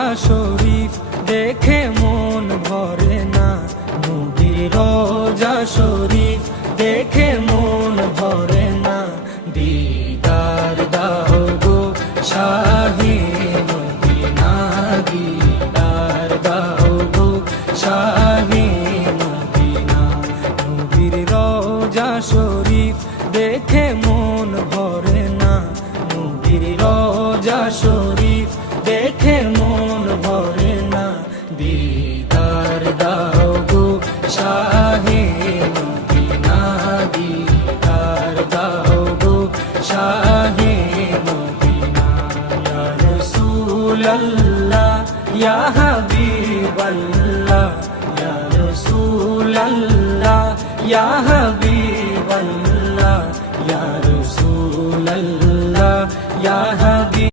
রোজা শরীফ দেখে মন ভরে না, নবীর রোজা শরীফ দেখে মন ভরে না। দিদার দাও গো শাহে মদিনা, দিদার দাও গো শাহে মদিনা। নবীর রোজা শরীফ দেখে মন ভরে না, নবীর রোজা শরীফ দেখে মন ভরে না। দিদার দাও গো শাহে মদিনা, দিদার দাও গো শাহে মদিনা। ইয়া রাসূলাল্লাহ ইয়া হাবিবাল্লাহ, ইয়া রাসূলাল্লাহ ইয়া হাবিবাল্লাহ।